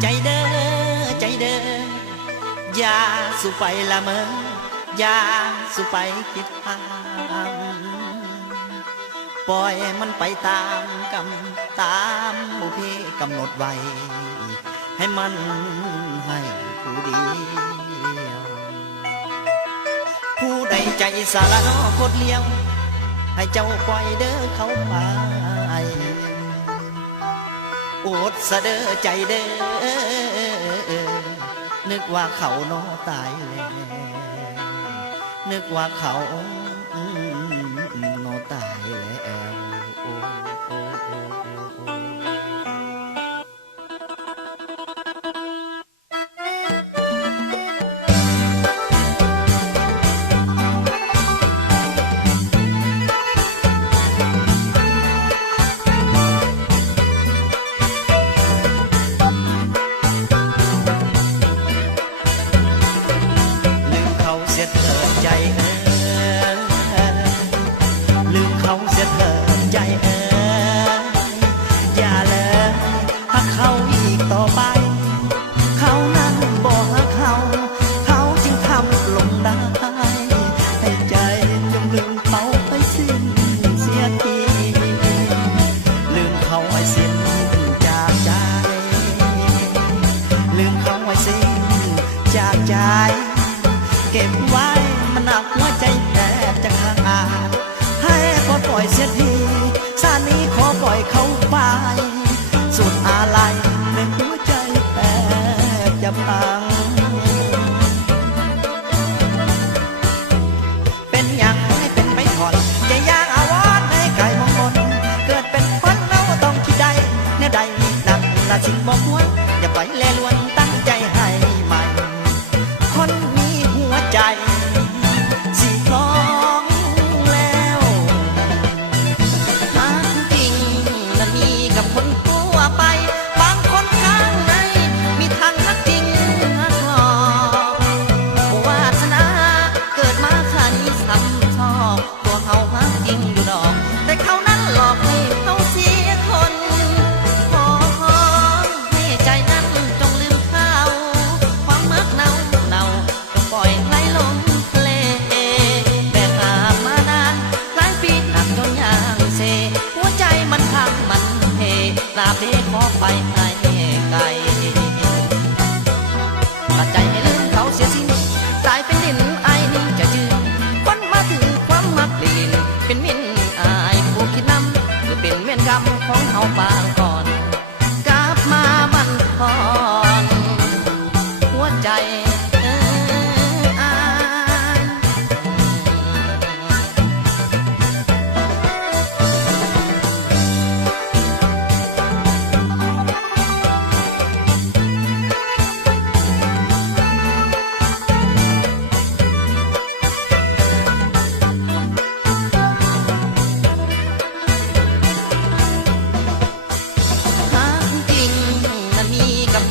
ใจเด้อใจเด้ออย่าสุไปละเมออย่าสุไปคิดทำปล่อยมันไปตามกรรมตามบุพเพกำหนดไว้ให้มันให้ผู้เดียวผู้ใดใจสารนอโคตรเลี้ยวให้เจ้าปล่อยเด้อเขาไปอดสะเด้อใจเด้อนึกว่าเขาโนตายแล้วนึกว่าเขาโนตายแล้วลืมเขาเสียเถิดใจอย่าเลยหักเขาอีกต่อไปเขานั้นบ่หักเขาจึงทำลงได้ให้ใจจงลืมเขาไปสิ้นเสียทีลืมเขาไว้สิ้นจากใจลืมเขาไว้สิ้นจากใจเก็บไว้มันหนักหัวใจแทบจะขาดให้ขอปล่อยเสียทีชาตินี้ขอปล่อยเขาไปสุดอาลัยในหัวใจแทบจะพังเป็นอย่างให้เป็นไม่ถอนใจยางอาวรให้ไก่มองมนเกิดเป็นคนเราต้องคิดใดเนี่ยใดนักละสิ่งบอกหัวอย่าไปแลลวนตั้งใจให้ใหม่คนมีหัวใจสีทองแล้วหาจริงนั้นมีกับคนทั่วไปบางคนข้างในมีทางรักจริงรักหลอกวาสนาเกิดมาขันซ้ำชอบตัวเขาหาจริงอยู่ดอกแต่เขานั้นหลอกให้เขาเสียคนขอให้ใจนั้นจงลืมเขาความเมื่อเนาปล่อยไหลลงทะเลแบกหามมานานหลายปีหนักจนยางเซหัวใจมันพังมันเฮลาบเด็กขอไปให้ไกลตัดใจให้ลืมเขาเสียสิ้นตายเป็นดินไอ้นี่จะจืดคนมาถึงความมักลินเป็นมินอายผู้คิดนำหรือเป็นเวรกรรมของเขาปางก่อนกลับมาบันทอนหัวใจ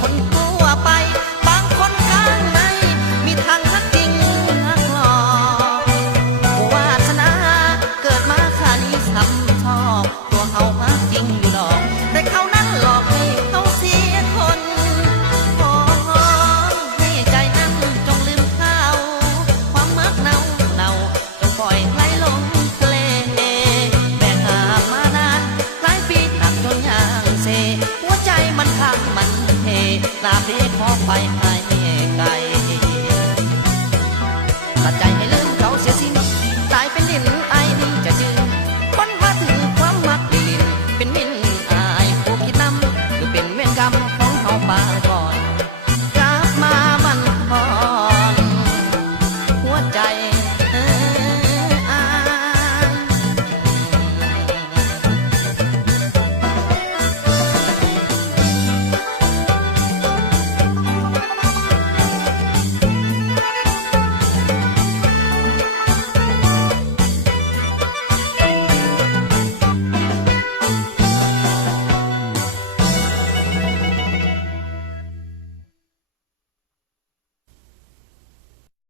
คนทั่วไปบางคนข้างในมีทางรักจริงรักหลอกวาสนาเกิดมาข้านี้ซ้ำชอบตัวเขาหาจริงอยู่ดอกแต่เขานั้นหลอกให้เขาเสียคนขอให้ใจนั้นจงลืมเขาความเมื่อเนาจงปล่อยไหลลงทะเลแบกหามมานานหลายปีหนักจนยางเซหัวใจมันพังมันลาบเด็กขอไปให้ไกลตัดใจให้ลืมเขาเสียสิ้นตายเป็นดินไอ้นี่จะจืดคนมาถึงความมักลินเป็นมินอายผู้คิดนำหรือเป็นเวรกรรมของเขาปา